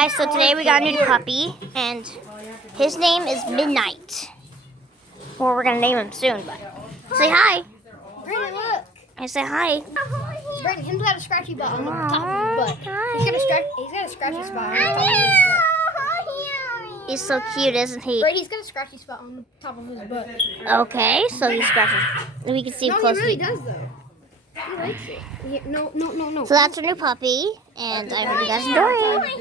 guys, so today we got a new puppy, and his name is Midnight. Well, we're gonna name him soon, but say hi. Brandon, look. I say hi. Brandon, him's got a scratchy spot on the top of his butt. He's got a scratchy spot on the top of his butt. He's so cute, isn't he? Brady's got a scratchy spot on the top of his butt. Okay, so he scratches. We can see him No, he closely. really does though. He likes it. No. So that's our new puppy, and I hope you guys enjoy it.